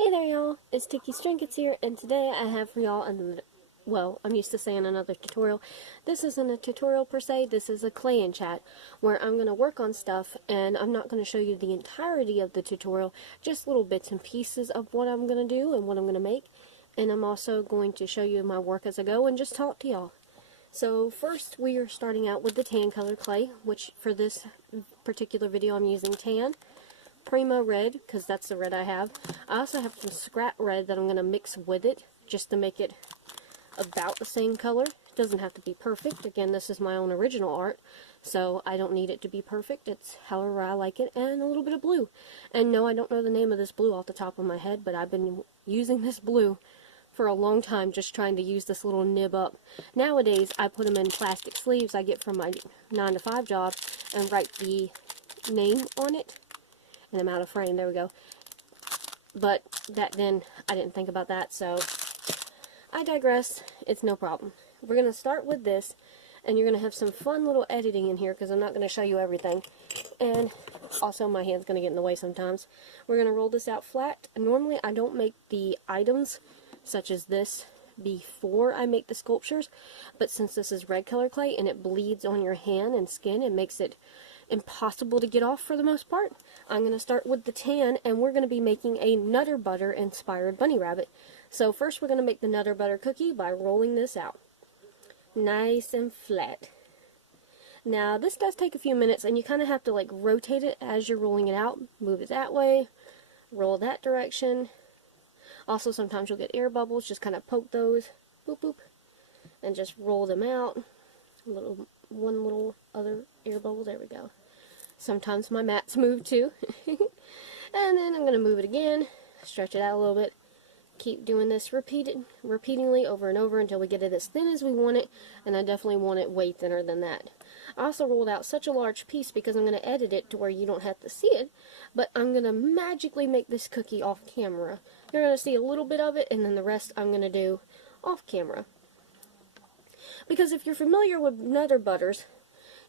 Hey there y'all, it's Tiki Trinkets here, and today I have for y'all well, I'm used to saying another tutorial. This isn't a tutorial per se, this is a clay and chat, where I'm going to work on stuff, and I'm not going to show you the entirety of the tutorial, just little bits and pieces of what I'm going to do and what I'm going to make, and I'm also going to show you my work as I go and just talk to y'all. So first we are starting out with the tan color clay, which for this particular video I'm using tan. Primo red, because that's the red I have. I also have some scrap red that I'm going to mix with it, just to make it about the same color. It doesn't have to be perfect. Again, this is my own original art, so I don't need it to be perfect. It's however I like it, and a little bit of blue. And no, I don't know the name of this blue off the top of my head, but I've been using this blue for a long time, just trying to use this little nib up. Nowadays, I put them in plastic sleeves I get from my 9-to-5 job, and write the name on it. And I'm out of frame, there we go. But back then, I didn't think about that, so I digress. It's no problem. We're going to start with this, and you're going to have some fun little editing in here, because I'm not going to show you everything. And also, my hand's going to get in the way sometimes. We're going to roll this out flat. Normally, I don't make the items, such as this, before I make the sculptures, but since this is red color clay, and it bleeds on your hand and skin, it makes it impossible to get off for the most part. I'm going to start with the tan, and we're going to be making a Nutter Butter inspired bunny rabbit. So first we're going to make the Nutter Butter cookie by rolling this out. Nice and flat. Now this does take a few minutes, and you kind of have to like rotate it as you're rolling it out. Move it that way, roll that direction. Also sometimes you'll get air bubbles, just kind of poke those, boop boop, and just roll them out. One little other air bubble, there we go. Sometimes my mats move too. And then I'm going to move it again, stretch it out a little bit, keep doing this repeatedly over and over until we get it as thin as we want it, and I definitely want it way thinner than that. I also rolled out such a large piece because I'm going to edit it to where you don't have to see it, but I'm going to magically make this cookie off camera. You're going to see a little bit of it, and then the rest I'm going to do off camera. Because if you're familiar with Nutter Butters,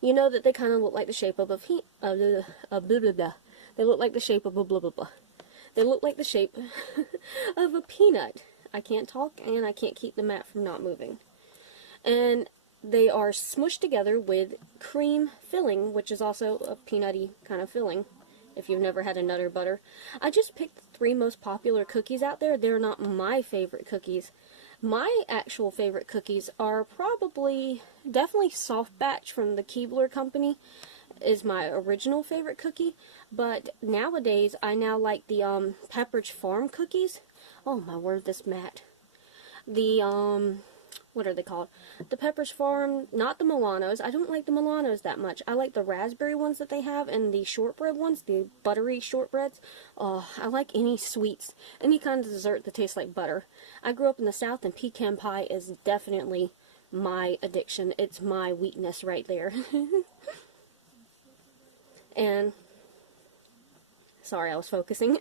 you know that they kind of look like the shape of a They look like the shape of a blah blah blah. They look like the shape of a peanut. I can't talk, and I can't keep the mat from not moving. And they are smushed together with cream filling, which is also a peanutty kind of filling, if you've never had a Nutter Butter. I just picked the 3 most popular cookies out there. They're not my favorite cookies. My actual favorite cookies are definitely Soft Batch from the Keebler Company is my original favorite cookie, but nowadays I now like the Pepperidge Farm cookies. Oh my word, this mat. The what are they called? The Pepperidge Farm, not the Milanos. I don't like the Milanos that much. I like the raspberry ones that they have, and the shortbread ones, the buttery shortbreads. Oh, I like any sweets, any kind of dessert that tastes like butter. I grew up in the South, and pecan pie is definitely my addiction. It's my weakness right there. And, sorry, I was focusing.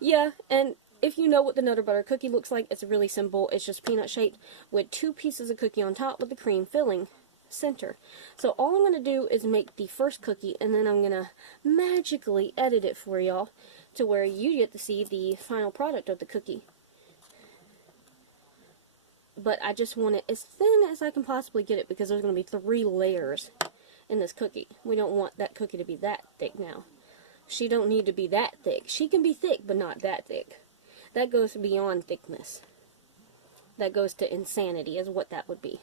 Yeah, and if you know what the Nutter Butter cookie looks like, it's really simple. It's just peanut shaped with 2 pieces of cookie on top with the cream filling center. So all I'm going to do is make the first cookie, and then I'm going to magically edit it for y'all to where you get to see the final product of the cookie. But I just want it as thin as I can possibly get it, because there's going to be 3 layers in this cookie. We don't want that cookie to be that thick now. She don't need to be that thick. She can be thick, but not that thick. That goes beyond thickness. That goes to insanity, is what that would be.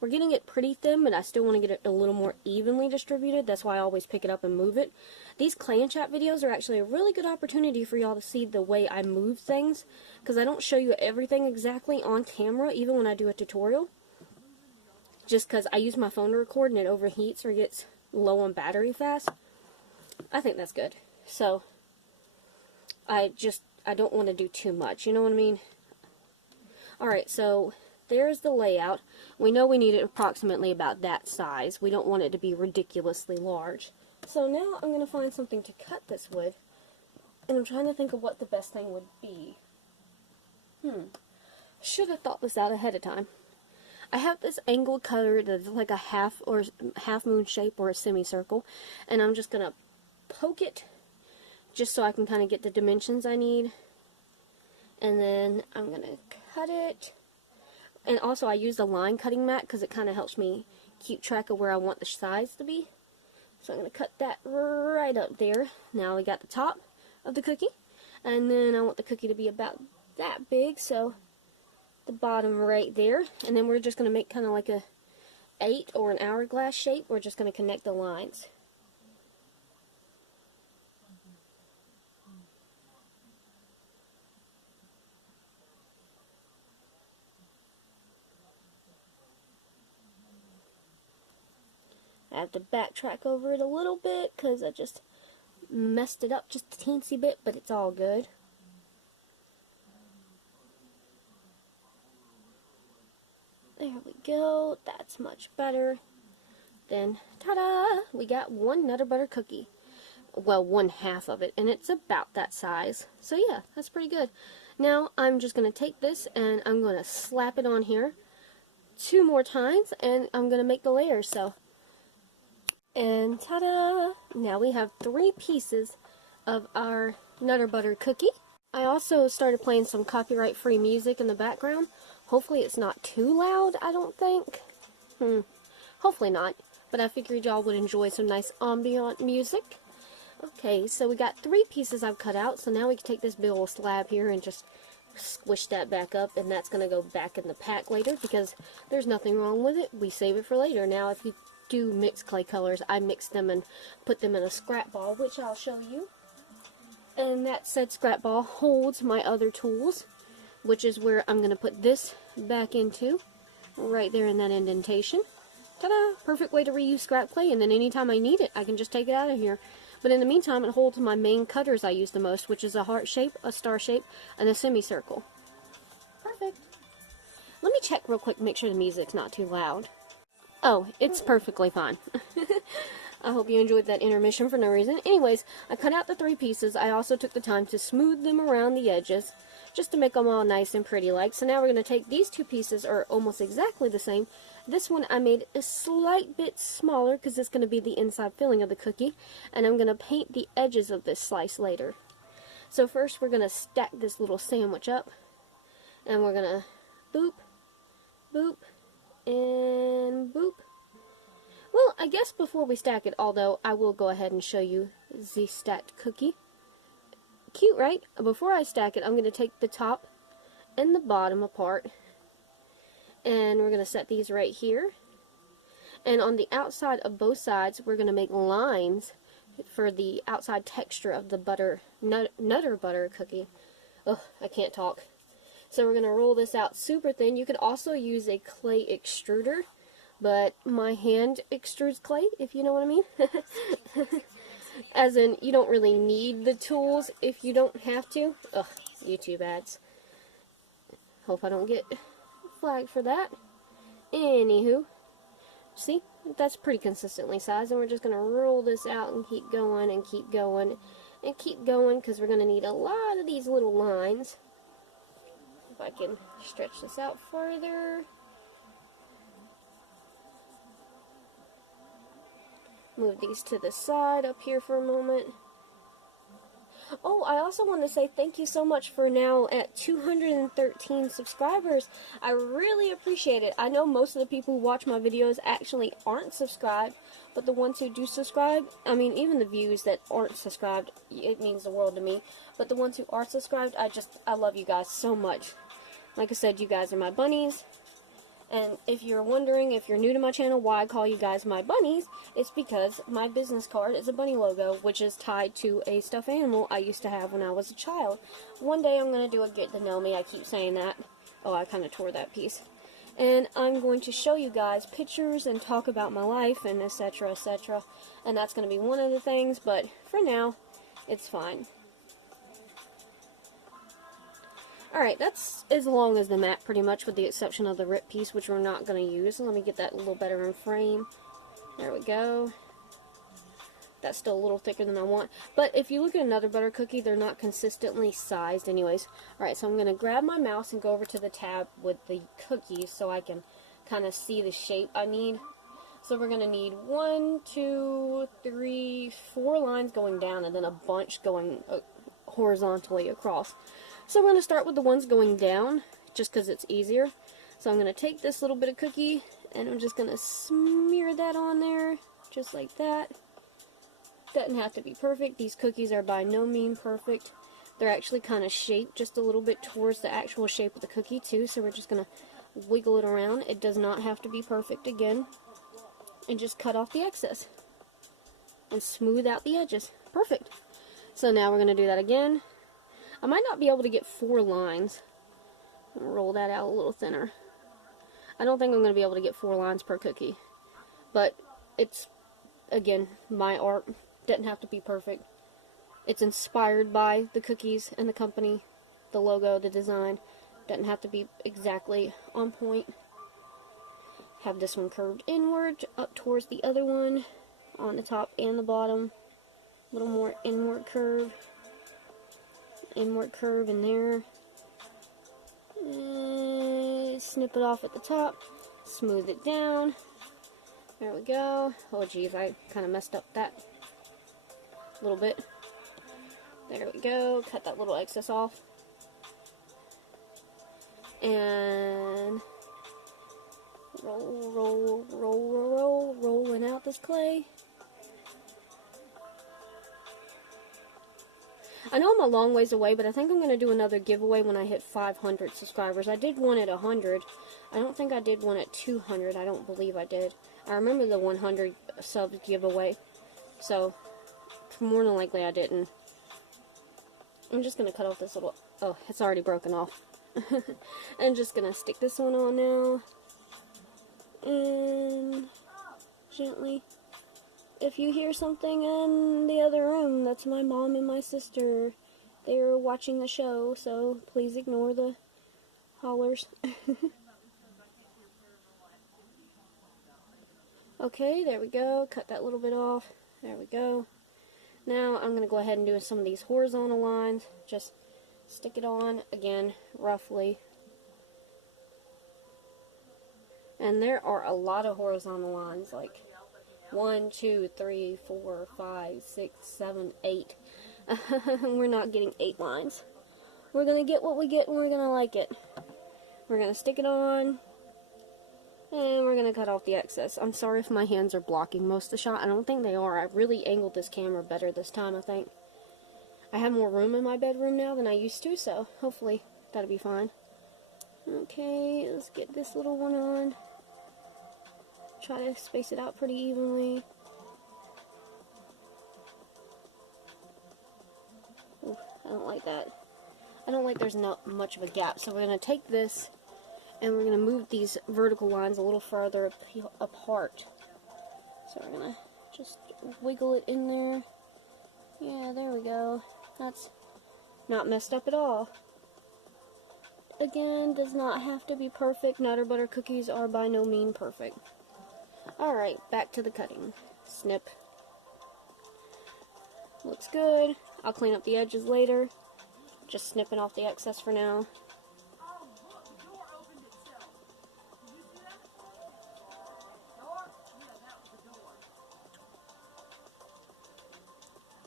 We're getting it pretty thin, but I still want to get it a little more evenly distributed. That's why I always pick it up and move it. These Clay and Chat videos are actually a really good opportunity for y'all to see the way I move things, because I don't show you everything exactly on camera, even when I do a tutorial. Just because I use my phone to record and it overheats or gets low on battery fast. I think that's good. So, I don't want to do too much, you know what I mean? Alright, so there's the layout. We know we need it approximately about that size. We don't want it to be ridiculously large. So now I'm going to find something to cut this with, and I'm trying to think of what the best thing would be. Should have thought this out ahead of time. I have this angled cutter that's like a half moon shape or a semicircle, and I'm just going to poke it just so I can kind of get the dimensions I need. And then I'm going to cut it. And also I use the line cutting mat because it kind of helps me keep track of where I want the size to be. So I'm going to cut that right up there. Now we got the top of the cookie. And then I want the cookie to be about that big, so the bottom right there. And then we're just going to make kind of like a 8 or an hourglass shape. We're just going to connect the lines. I have to backtrack over it a little bit because I just messed it up just a teensy bit, but it's all good. There we go. That's much better. Then, ta-da! We got one Nutter Butter cookie. Well, one half of it, and it's about that size. So yeah, that's pretty good. Now, I'm just going to take this and I'm going to slap it on here 2 more times, and I'm going to make the layers. So, and ta-da! Now we have 3 pieces of our Nutter Butter cookie. I also started playing some copyright-free music in the background. Hopefully it's not too loud, I don't think. Hopefully not. But I figured y'all would enjoy some nice ambient music. Okay, so we got 3 pieces I've cut out. So now we can take this big old slab here and just squish that back up. And that's going to go back in the pack later because there's nothing wrong with it. We save it for later. Now if you do mix clay colors, I mix them and put them in a scrap ball, which I'll show you. And that said scrap ball holds my other tools, which is where I'm going to put this back into, right there in that indentation. Ta-da! Perfect way to reuse scrap clay, and then anytime I need it, I can just take it out of here. But in the meantime, it holds my main cutters I use the most, which is a heart shape, a star shape, and a semicircle. Perfect. Let me check real quick, make sure the music's not too loud. Oh, it's perfectly fine. I hope you enjoyed that intermission for no reason. Anyways, I cut out the 3 pieces. I also took the time to smooth them around the edges, just to make them all nice and pretty like. So now we're going to take these 2 pieces, are almost exactly the same. This one I made a slight bit smaller because it's going to be the inside filling of the cookie. And I'm going to paint the edges of this slice later. So first we're going to stack this little sandwich up. And we're going to boop, boop, and boop. Well, I guess before we stack it, although I will go ahead and show you the stacked cookie. Cute, right? Before I stack it, I'm going to take the top and the bottom apart. And we're going to set these right here. And on the outside of both sides, we're going to make lines for the outside texture of the Nutter Butter cookie. Oh, I can't talk. So we're going to roll this out super thin. You could also use a clay extruder, but my hand extrudes clay, if you know what I mean. As in, you don't really need the tools if you don't have to. Ugh, YouTube ads. Hope I don't get flagged for that. Anywho, see, that's pretty consistently sized, and we're just going to roll this out and keep going and keep going and keep going, because we're going to need a lot of these little lines. If I can stretch this out further. Move these to the side up here for a moment. Oh, I also want to say thank you so much for now at 213 subscribers. I really appreciate it. I know most of the people who watch my videos actually aren't subscribed, but the ones who do subscribe, I mean, even the views that aren't subscribed, it means the world to me. But the ones who are subscribed, I love you guys so much. Like I said, you guys are my bunnies. And if you're wondering, if you're new to my channel, why I call you guys my bunnies, it's because my business card is a bunny logo, which is tied to a stuffed animal I used to have when I was a child. One day I'm going to do a get to know me. I keep saying that. Oh, I kind of tore that piece. And I'm going to show you guys pictures and talk about my life and etc, etc. And that's going to be one of the things, but for now, it's fine. Alright, that's as long as the mat, pretty much, with the exception of the rip piece, which we're not going to use. Let me get that a little better in frame. There we go. That's still a little thicker than I want. But if you look at another butter cookie, they're not consistently sized anyways. Alright, so I'm going to grab my mouse and go over to the tab with the cookies so I can kind of see the shape I need. So we're going to need 1, 2, 3, 4 lines going down and then a bunch going horizontally across. So we're going to start with the ones going down, just because it's easier. So I'm going to take this little bit of cookie, and I'm just going to smear that on there, just like that. Doesn't have to be perfect. These cookies are by no means perfect. They're actually kind of shaped just a little bit towards the actual shape of the cookie too, so we're just going to wiggle it around. It does not have to be perfect again. And just cut off the excess. And smooth out the edges. Perfect. So now we're going to do that again. I might not be able to get 4 lines. Roll that out a little thinner. I don't think I'm going to be able to get 4 lines per cookie. But it's, again, my art. Doesn't have to be perfect. It's inspired by the cookies and the company, the logo, the design. Doesn't have to be exactly on point. Have this one curved inward, up towards the other one, on the top and the bottom. A little more inward curve in there. And snip it off at the top, smooth it down. There we go. Oh geez, I kind of messed up that little bit. There we go. Cut that little excess off. And rolling out this clay. I know I'm a long ways away, but I think I'm going to do another giveaway when I hit 500 subscribers. I did one at 100. I don't think I did one at 200. I don't believe I did. I remember the 100 subs giveaway. So, more than likely I didn't. I'm just going to cut off this little... Oh, it's already broken off. I'm just going to stick this one on now. And gently. If you hear something in the other room, that's my mom and my sister. They're watching the show, so please ignore the hollers. Okay, there we go. Cut that little bit off. There we go. Now I'm going to go ahead and do some of these horizontal lines. Just stick it on, again, roughly. And there are a lot of horizontal lines, like 1, 2, 3, 4, 5, 6, 7, 8. We're not getting 8 lines. We're going to get what we get and we're going to like it. We're going to stick it on. And we're going to cut off the excess. I'm sorry if my hands are blocking most of the shot. I don't think they are. I really angled this camera better this time, I think. I have more room in my bedroom now than I used to, so hopefully that'll be fine. Okay, let's get this little one on. Try to space it out pretty evenly. Ooh, I don't like that. I don't like there's not much of a gap, so we're going to take this and we're going to move these vertical lines a little farther apart. So we're going to just wiggle it in there. Yeah, there we go. That's not messed up at all. Again, does not have to be perfect. Nutter butter cookies are by no means perfect. Alright, back to the cutting. Snip. Looks good. I'll clean up the edges later. Just snipping off the excess for now.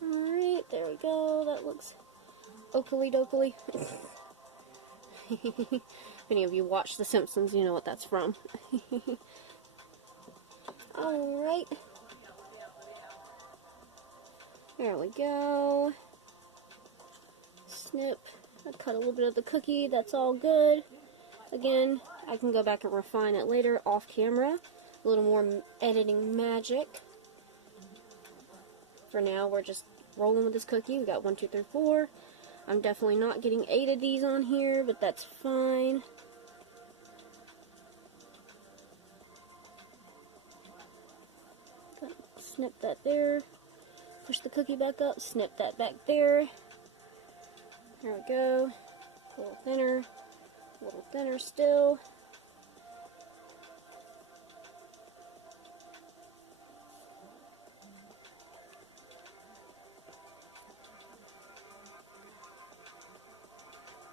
Alright, there we go. That looks oakley dokley. If any of you watch The Simpsons, you know what that's from. Alright. There we go. Snip. I cut a little bit of the cookie. That's all good. Again, I can go back and refine it later off camera. A little more editing magic. For now, we're just rolling with this cookie. We got 1, 2, 3, 4. I'm definitely not getting 8 of these on here, but that's fine. Snip that there. Push the cookie back up. Snip that back there. There we go. A little thinner still.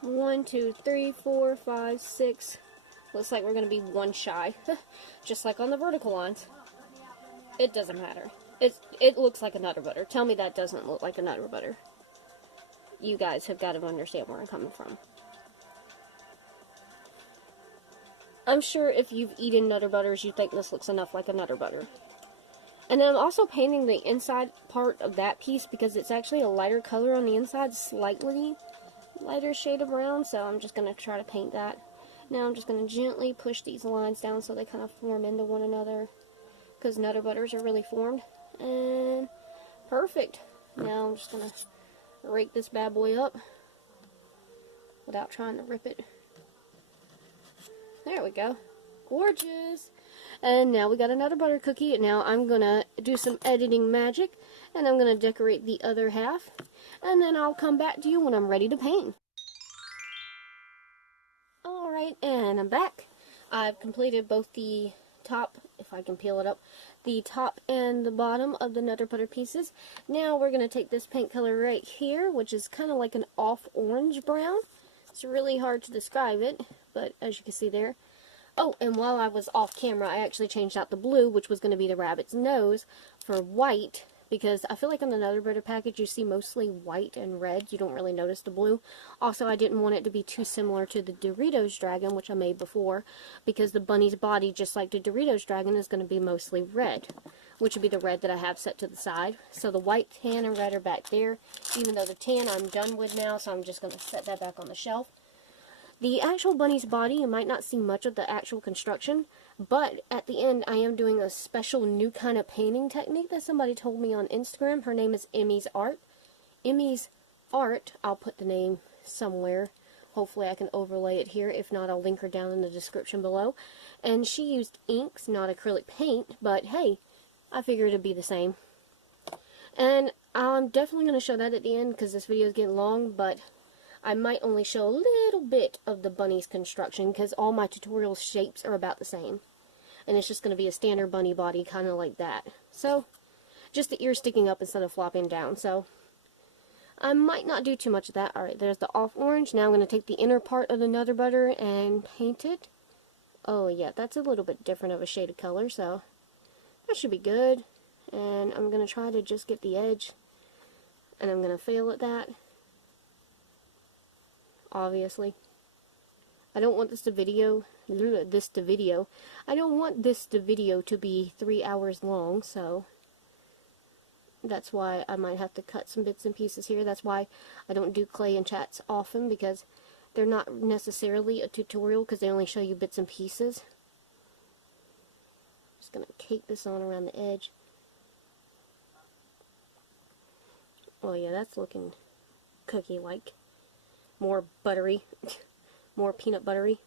One, 2, 3, 4, 5, 6. Looks like we're going to be 1 shy. Just like on the vertical lines. It doesn't matter. It looks like a Nutter Butter. Tell me that doesn't look like a Nutter Butter. you guys have got to understand where I'm coming from. I'm sure if you've eaten Nutter Butters, you think this looks enough like a Nutter Butter. And I'm also painting the inside part of that piece because it's actually a lighter color on the inside, slightly lighter shade of brown, so I'm just going to try to paint that. Now I'm just going to gently push these lines down so they kind of form into one another, because Nutter Butters are really formed. And perfect. Now I'm just going to rake this bad boy up without trying to rip it. There we go. Gorgeous. And now we got a Nutter Butter cookie. Now I'm going to do some editing magic, and I'm going to decorate the other half, and then I'll come back to you when I'm ready to paint. Alright, and I'm back. I've completed both the top, if I can peel it up, the top and the bottom of the Nutter Butter pieces. Now we're going to take this paint color right here, which is kind of like an off orange brown. It's really hard to describe it, but as you can see there. Oh, and while I was off camera, I actually changed out the blue, which was going to be the rabbit's nose, for white, because I feel like on the Nutter Butter package you see mostly white and red. You don't really notice the blue. Also, I didn't want it to be too similar to the Doritos Dragon, which I made before, because the bunny's body, just like the Doritos Dragon, is going to be mostly red, which would be the red that I have set to the side. So the white, tan, and red are back there, even though the tan I'm done with now, so I'm just going to set that back on the shelf. The actual bunny's body, you might not see much of the actual construction, but at the end I am doing a special new kind of painting technique that somebody told me on Instagram. Her name is Emmy's Art. Emmy's Art, I'll put the name somewhere. Hopefully I can overlay it here. If not, I'll link her down in the description below. And she used inks, not acrylic paint, but hey, I figured it'd be the same. And I'm definitely going to show that at the end because this video is getting long, but I might only show a little bit of the bunny's construction because all my tutorial shapes are about the same. And it's just going to be a standard bunny body, kind of like that. So, just the ears sticking up instead of flopping down. So, I might not do too much of that. Alright, there's the off orange. Now I'm going to take the inner part of the Nutter Butter and paint it. Oh yeah, that's a little bit different of a shade of color, so that should be good. And I'm going to try to just get the edge. And I'm going to fail at that. Obviously. I don't want this to video to be 3 hours long, so that's why I might have to cut some bits and pieces here. That's why I don't do clay and chats often, because they're not necessarily a tutorial because they only show you bits and pieces. Just gonna cake this on around the edge. Oh yeah, that's looking cookie-like. More buttery. More peanut buttery.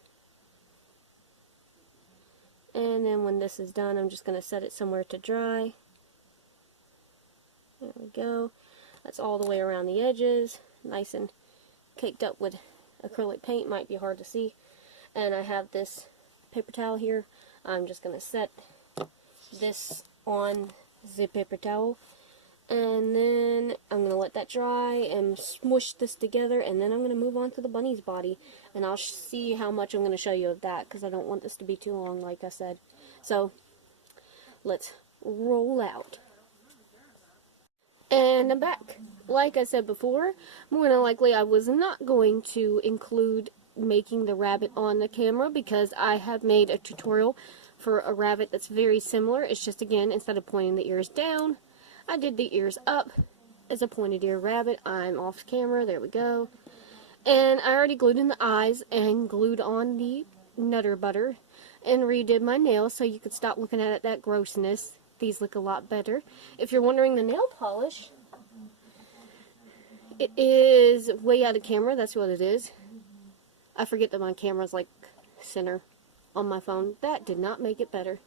And then when this is done, I'm just going to set it somewhere to dry. There we go. That's all the way around the edges. Nice and caked up with acrylic paint. Might be hard to see. And I have this paper towel here. I'm just going to set this on the paper towel. And then I'm going to let that dry and smush this together, and then I'm going to move on to the bunny's body. And I'll see how much I'm going to show you of that, because I don't want this to be too long, like I said. So, let's roll out. And I'm back. Like I said before, more than likely I was not going to include making the rabbit on the camera, because I have made a tutorial for a rabbit that's very similar. It's just, again, instead of pointing the ears down, I did the ears up as a pointed ear rabbit. I'm off camera. There we go. And I already glued in the eyes and glued on the Nutter Butter and redid my nails so you could stop looking at that grossness. These look a lot better. If you're wondering the nail polish, it is way out of camera. That's what it is. I forget that my camera's like center on my phone. That did not make it better.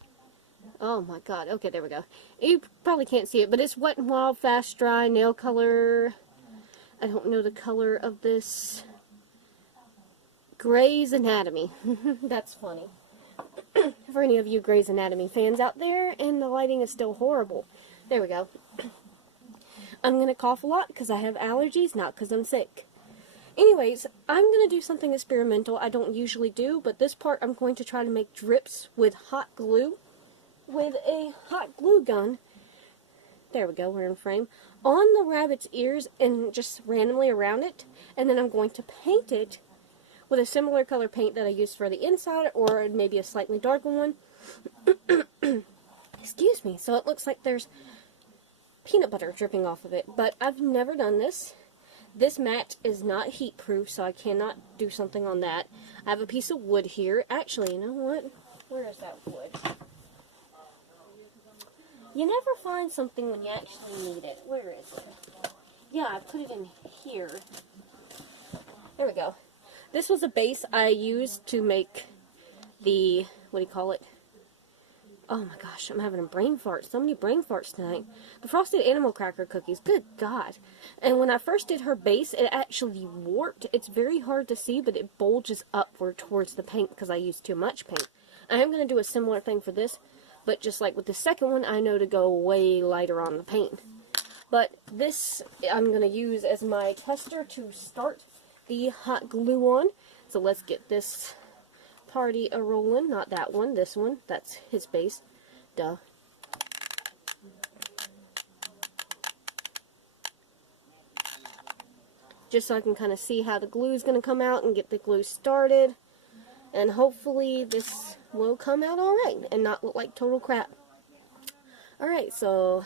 Oh my god. Okay, there we go. You probably can't see it, but it's Wet n Wild Fast Dry nail color. I don't know the color of this. Grey's Anatomy. That's funny. For any of you Grey's Anatomy fans out there, and the lighting is still horrible. There we go. I'm going to cough a lot because I have allergies, not because I'm sick. Anyways, I'm going to do something experimental I don't usually do, but this part I'm going to try to make drips with hot glue. With a hot glue gun, there we go, we're in frame, on the rabbit's ears and just randomly around it. And then I'm going to paint it with a similar color paint that I used for the inside, or maybe a slightly darker one. Excuse me. So it looks like there's peanut butter dripping off of it. But I've never done this. This mat is not heat proof, so I cannot do something on that. I have a piece of wood here. Actually, you know what? Where is that wood? You never find something when you actually need it. Where is it? Yeah, I put it in here. There we go. This was a base I used to make the, what do you call it? Oh my gosh, I'm having a brain fart. So many brain farts tonight. The frosted animal cracker cookies. Good God. And when I first did her base, it actually warped. It's very hard to see, but it bulges upward towards the paint because I used too much paint. I am going to do a similar thing for this, but just like with the second one, I know to go way lighter on the paint. But this I'm going to use as my tester to start the hot glue on. So let's get this party a-rolling. Not that one, this one. That's his base. Duh. Just so I can kind of see how the glue is going to come out and get the glue started. And hopefully this will come out alright and not look like total crap. Alright, so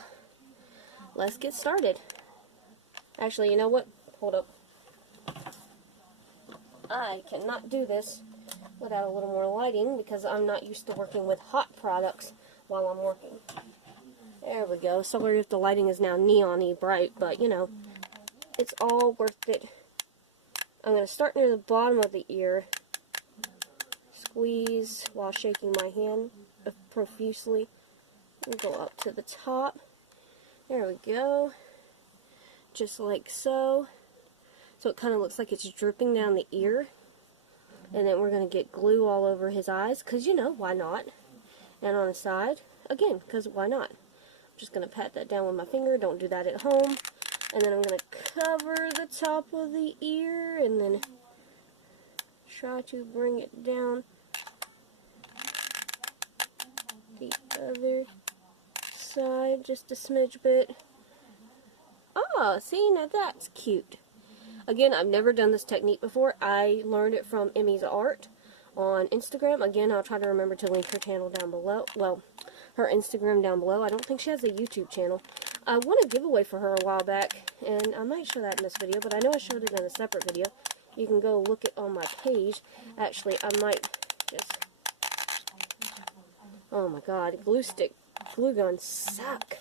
let's get started. Actually, you know what? Hold up. I cannot do this without a little more lighting because I'm not used to working with hot products while I'm working. There we go. Sorry if the lighting is now neon-y bright, but you know, it's all worth it. I'm going to start near the bottom of the ear. Squeeze while shaking my hand profusely. And go up to the top. There we go. Just like so. So it kind of looks like it's dripping down the ear. And then we're going to get glue all over his eyes, because, you know, why not? And on the side, again, because why not? I'm just going to pat that down with my finger. Don't do that at home. And then I'm going to cover the top of the ear, and then try to bring it down the other side just a smidge bit. Ah, see, now that's cute. Again, I've never done this technique before. I learned it from Emmy's Art on Instagram. Again, I'll try to remember to link her channel down below. Well, her Instagram down below. I don't think she has a YouTube channel. I won a giveaway for her a while back, and I might show that in this video, but I know I showed it in a separate video. You can go look it on my page. Actually, I might just... Oh my god, glue guns suck.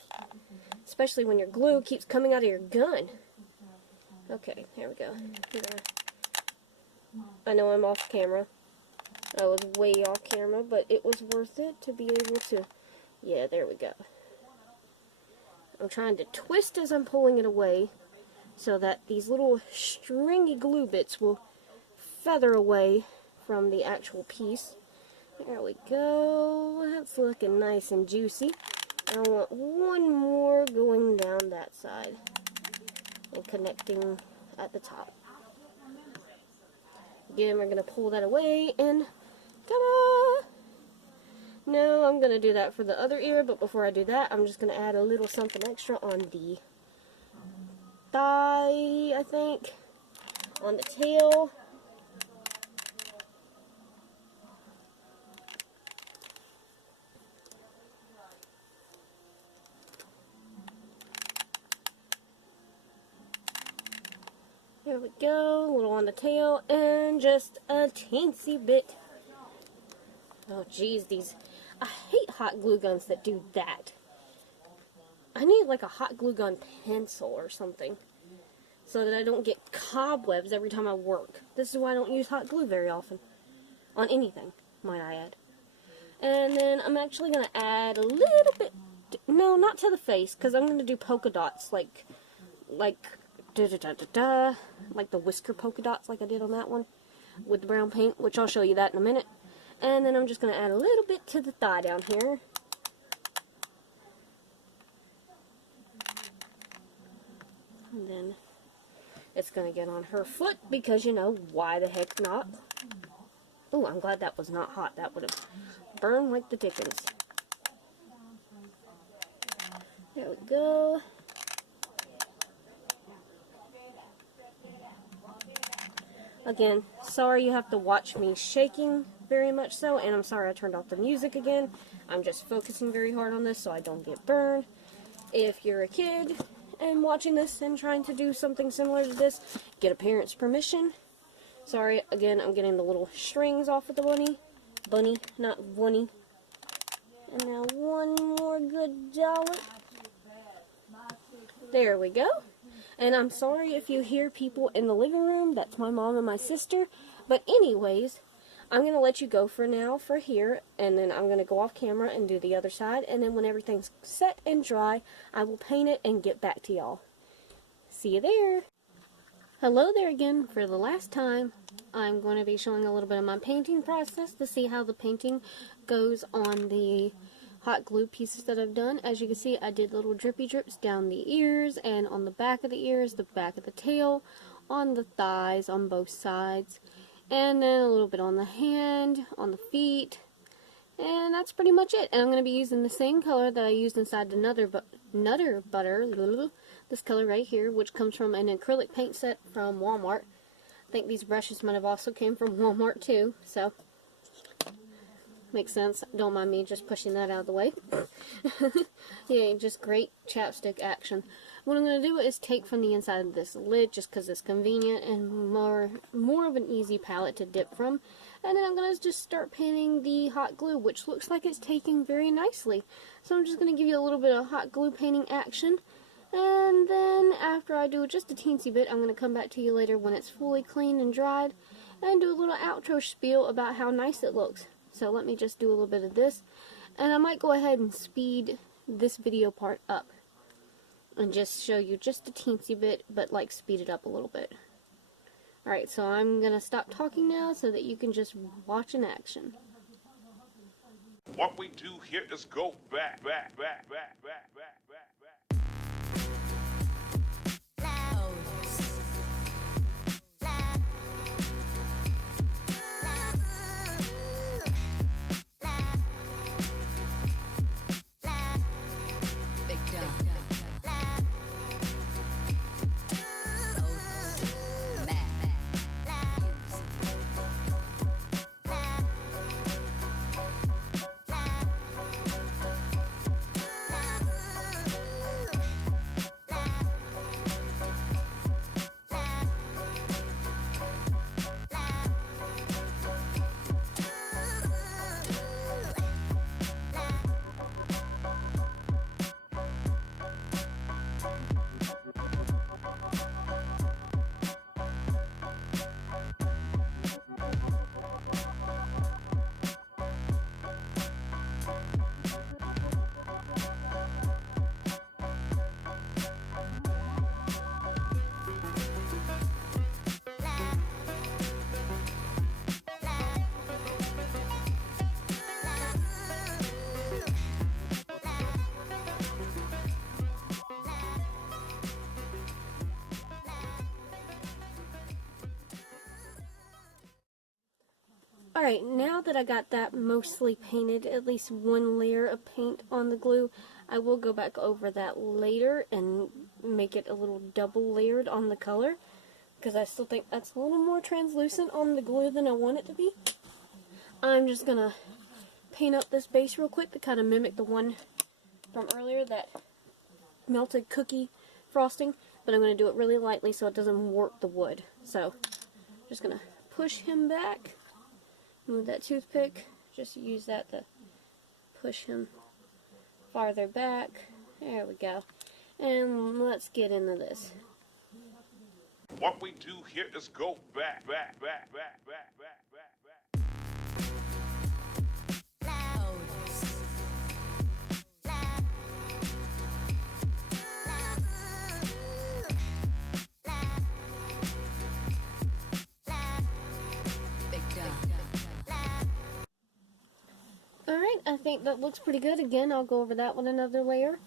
Especially when your glue keeps coming out of your gun. Okay, here we go. I know I'm off camera. I was way off camera, but it was worth it to be able to... Yeah, there we go. I'm trying to twist as I'm pulling it away so that these little stringy glue bits will feather away from the actual piece. There we go. That's looking nice and juicy. I want one more going down that side and connecting at the top. Again, we're going to pull that away and ta-da! No, I'm going to do that for the other ear, but before I do that, I'm just going to add a little something extra on the thigh, I think, on the tail. There we go, a little on the tail, and just a teensy bit. Oh geez, I hate hot glue guns that do that. I need like a hot glue gun pencil or something, so that I don't get cobwebs every time I work. This is why I don't use hot glue very often. On anything, might I add. And then I'm actually going to add a little bit, no, not to the face, because I'm going to do polka dots, like like the whisker polka dots like I did on that one with the brown paint, which I'll show you that in a minute. And then I'm just going to add a little bit to the thigh down here. And then it's going to get on her foot because, you know, why the heck not? Oh, I'm glad that was not hot. That would have burned like the dickens. There we go. Again, sorry you have to watch me shaking very much so, and I'm sorry I turned off the music again. I'm just focusing very hard on this so I don't get burned. If you're a kid and watching this and trying to do something similar to this, get a parent's permission. Sorry, again, I'm getting the little strings off of the bunny. Bunny, not bunny. And now one more good dollop. There we go. And I'm sorry if you hear people in the living room. That's my mom and my sister. But anyways, I'm going to let you go for now for here. And then I'm going to go off camera and do the other side. And then when everything's set and dry, I will paint it and get back to y'all. See you there. Hello there again. For the last time, I'm going to be showing a little bit of my painting process to see how the painting goes on the hot glue pieces that I've done. As you can see, I did little drippy drips down the ears and on the back of the ears, the back of the tail, on the thighs on both sides, and then a little bit on the hand, on the feet, and that's pretty much it. And I'm going to be using the same color that I used inside the Nutter Butter, this color right here, which comes from an acrylic paint set from Walmart. I think these brushes might have also came from Walmart too, so makes sense. Don't mind me just pushing that out of the way. Yeah, just great chapstick action. What I'm going to do is take from the inside of this lid just because it's convenient and more of an easy palette to dip from. And then I'm going to just start painting the hot glue, which looks like it's taking very nicely. So I'm just going to give you a little bit of hot glue painting action. And then after I do just a teensy bit, I'm going to come back to you later when it's fully clean and dried and do a little outro spiel about how nice it looks. So let me just do a little bit of this, and I might go ahead and speed this video part up and just show you just a teensy bit, but like speed it up a little bit. Alright, so I'm going to stop talking now so that you can just watch in action. What we do here is go back. Alright, now that I got that mostly painted, at least one layer of paint on the glue, I will go back over that later and make it a little double layered on the color, because I still think that's a little more translucent on the glue than I want it to be. I'm just going to paint up this base real quick to kind of mimic the one from earlier, that melted cookie frosting, but I'm going to do it really lightly so it doesn't warp the wood. So, just going to push him back. Move that toothpick, just use that to push him farther back. There we go. And let's get into this. What we do here is go back. Alright, I think that looks pretty good. Again, I'll go over that with another layer,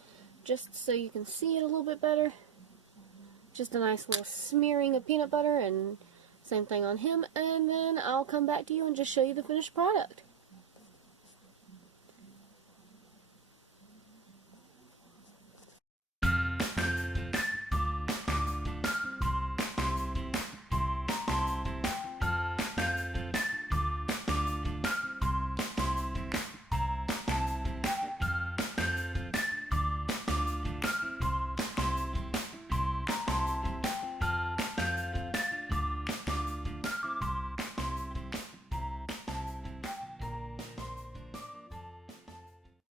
just so you can see it a little bit better. Just a nice little smearing of peanut butter, and same thing on him, and then I'll come back to you and just show you the finished product.